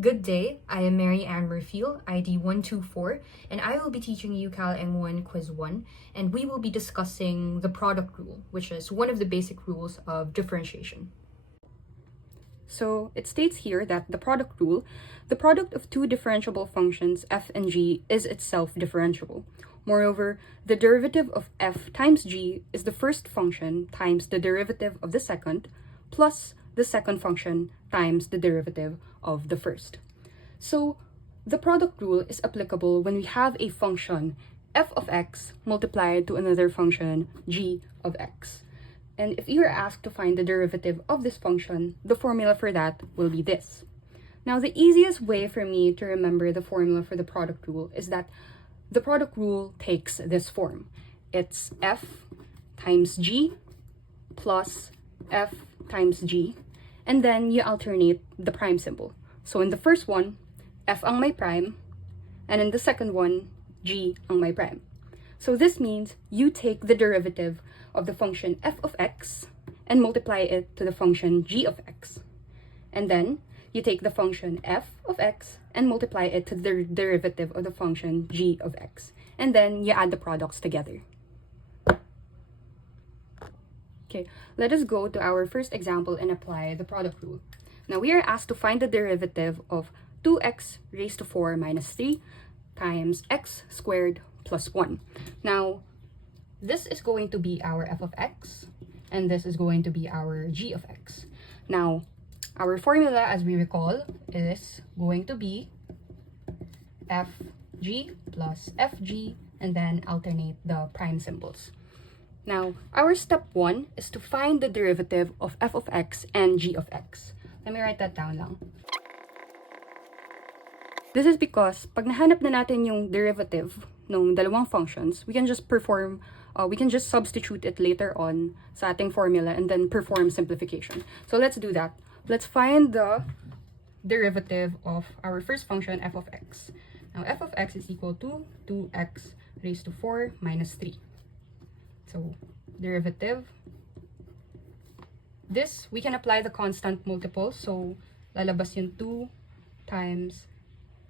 Good day, I am Mary Ann Murphy, ID 124, and I will be teaching you CALENG1 Quiz 1, and we will be discussing the product rule, which is one of the basic rules of differentiation. So it states here that the product rule, the product of two differentiable functions f and g is itself differentiable. Moreover, the derivative of f times g is the first function times the derivative of the second plus the second function times the derivative of the first. So the product rule is applicable when we have a function f of x multiplied to another function g of x. And if you're asked to find the derivative of this function, the formula for that will be this. Now, the easiest way for me to remember the formula for the product rule is that the product rule takes this form. It's f times g plus f times g, and then you alternate the prime symbol. So in the first one, f ang may prime, and in the second one, g ang may prime. So this means you take the derivative of the function f of x and multiply it to the function g of x. And then you take the function f of x and multiply it to the derivative of the function g of x. And then you add the products together. Okay, let us go to our first example and apply the product rule. Now we are asked to find the derivative of 2x raised to 4 minus 3 times x squared plus 1. Now, this is going to be our f of x, and this is going to be our g of x. Now, our formula, as we recall, is going to be fg plus fg, and then alternate the prime symbols. Now, our step 1 is to find the derivative of f of x and g of x. Let me write that down lang. This is because pag nahanap na natin yung derivative ng dalawang functions, we can just substitute it later on sa ating formula and then perform simplification. So let's do that. Let's find the derivative of our first function, f of x. Now, f of x is equal to 2x raised to 4 minus 3. So, derivative. This, we can apply the constant multiple. So, lalabas yung 2 times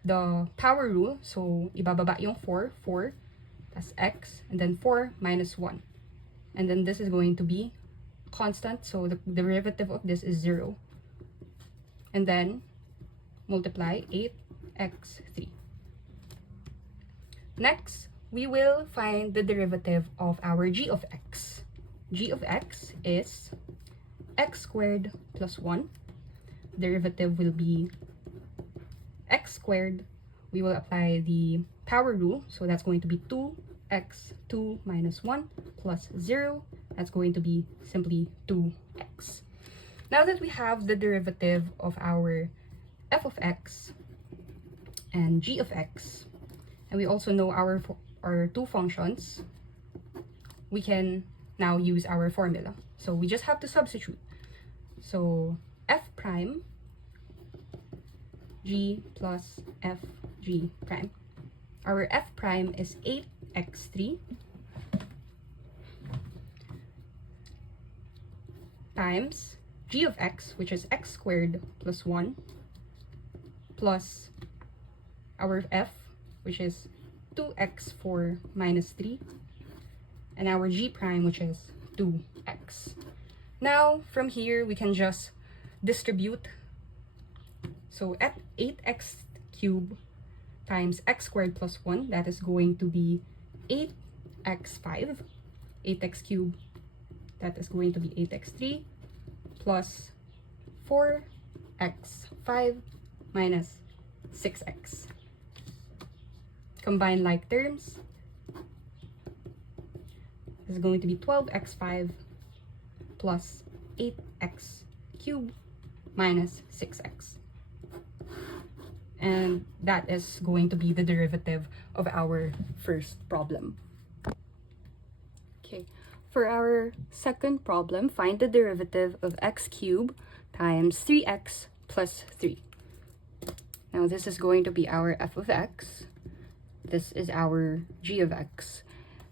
the power rule. So, ibababa yung 4. That's x, and then 4 minus 1. And then this is going to be constant, so the derivative of this is 0. And then multiply 8x3. Next, we will find the derivative of our g of x. G of x is x squared plus 1. Derivative will be x squared. We will apply the power rule, so that's going to be 2x2 minus 1 plus 0. That's going to be simply 2x. Now that we have the derivative of our f of x and g of x, and we also know our two functions, we can now use our formula. So we just have to substitute. So f prime g plus fg prime. Our f prime is 8x3 times g of x, which is x squared plus 1, plus our f, which is 2x4 minus 3, and our g prime, which is 2x. Now, from here, we can just distribute. So at 8x cubed times x squared plus 1, that is going to be 8x5. 8x cubed, that is going to be 8x3 plus 4x5 minus 6x. Combine like terms. This is going to be 12x5 plus 8x cubed minus 6x. And that is going to be the derivative of our first problem. Okay, for our second problem, find the derivative of x cubed times 3x plus 3. Now this is going to be our f of x. This is our g of x.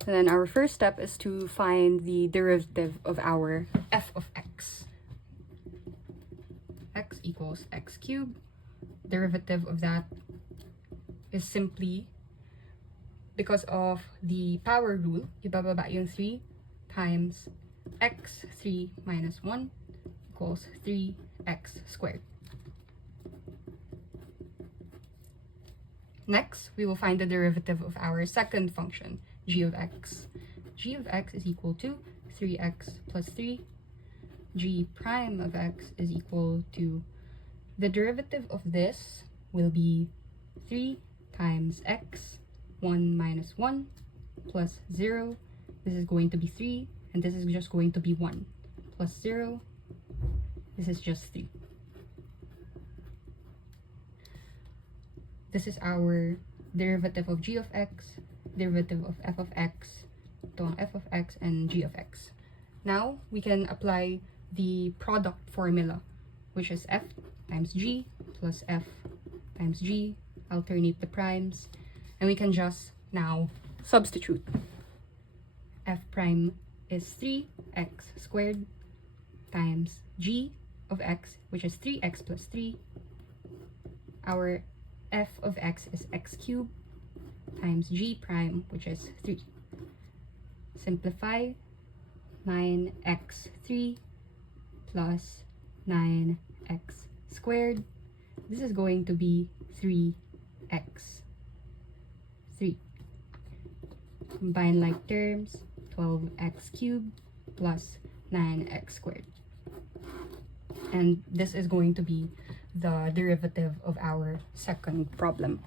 And then our first step is to find the derivative of our f of x. X equals x cubed derivative of that is simply, because of the power rule, ibababa yung 3 times x3 minus 1 equals 3x squared. Next, we will find the derivative of our second function, g of x. G of x is equal to 3x plus 3. G prime of x is equal to, the derivative of this will be 3 times x, 1 minus 1, plus 0. This is going to be 3, and this is just going to be 1, plus 0. This is just 3. This is our derivative of g of x, derivative of f of x, ito ang f of x, and g of x. Now, we can apply the product formula, which is f times g plus f times g, alternate the primes, and we can just now substitute. F prime is 3x squared times g of x, which is 3x plus 3. Our f of x is x cubed times g prime, which is 3. Simplify, 9x3 plus 9x squared. This is going to be 3x. 3. Combine like terms, 12x cubed plus 9x squared. And this is going to be the derivative of our second problem.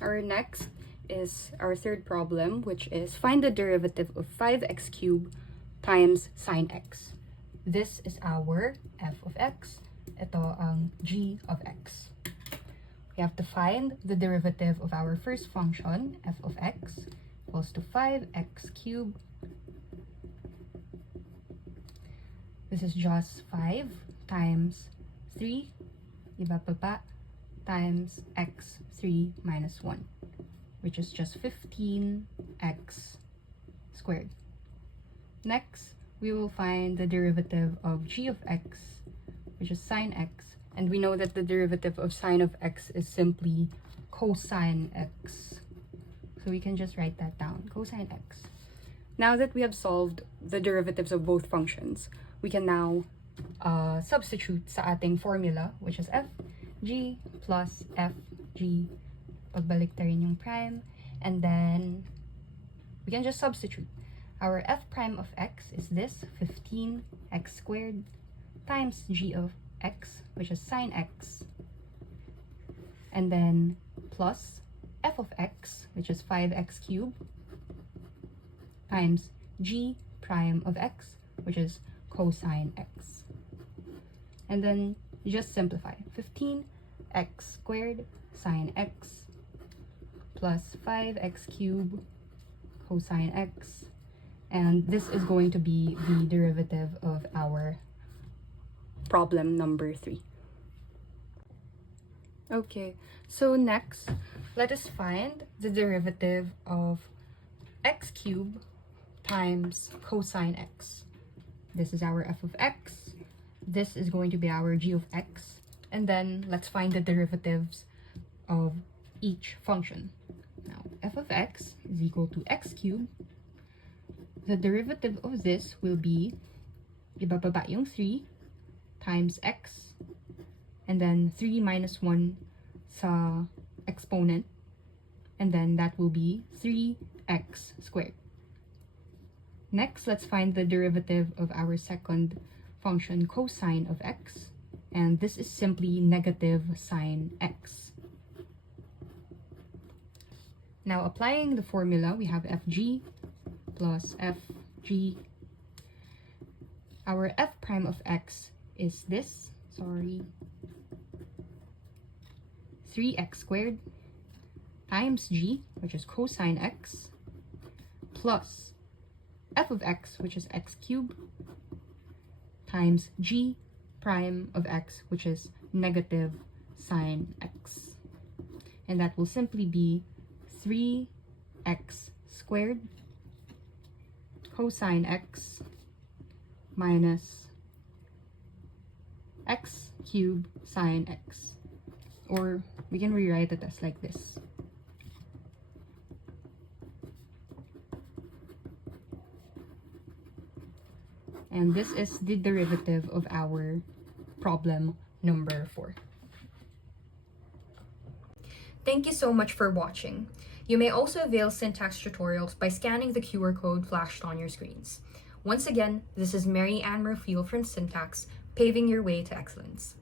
Our next is our third problem, which is find the derivative of 5x cubed times sine x. This is our f of x. Ito ang g of x. We have to find the derivative of our first function, f of x, equals to 5x cubed. This is just 5 times 3, ibababa, times x3 minus 1, which is just 15x squared. Next, we will find the derivative of g of x, which is sine x. And we know that the derivative of sine of x is simply cosine x. So we can just write that down, cosine x. Now that we have solved the derivatives of both functions, we can now substitute sa ating formula, which is f g plus f g. Pagbalik ta rin yung prime. And then, we can just substitute. Our f prime of x is this, 15x squared, times g of x, which is sine x. And then, plus f of x, which is 5x cubed, times g prime of x, which is cosine x. And then, just simplify. 15x squared sine x plus 5x cubed cosine x. And this is going to be the derivative of our problem number 3. Okay, so next, let us find the derivative of x cubed times cosine x. This is our f of x. This is going to be our g of x. And then let's find the derivatives of each function. Now, f of x is equal to x cubed. The derivative of this will be, ibababa yung 3 times x, and then 3 minus 1 sa exponent, and then that will be 3x squared. Next, let's find the derivative of our second function, cosine of x, and this is simply negative sine x. Now, applying the formula, we have fg plus fg. Our f prime of x is this, 3x squared times g, which is cosine x, plus f of x, which is x cubed, times g prime of x, which is negative sine x. And that will simply be 3x squared cosine x minus x cubed sine x. Or we can rewrite it as like this. And this is the derivative of our problem number 4. Thank you so much for watching. You may also avail syntax tutorials by scanning the QR code flashed on your screens. Once again, this is Mary Ann Murphy from Syntax, paving your way to excellence.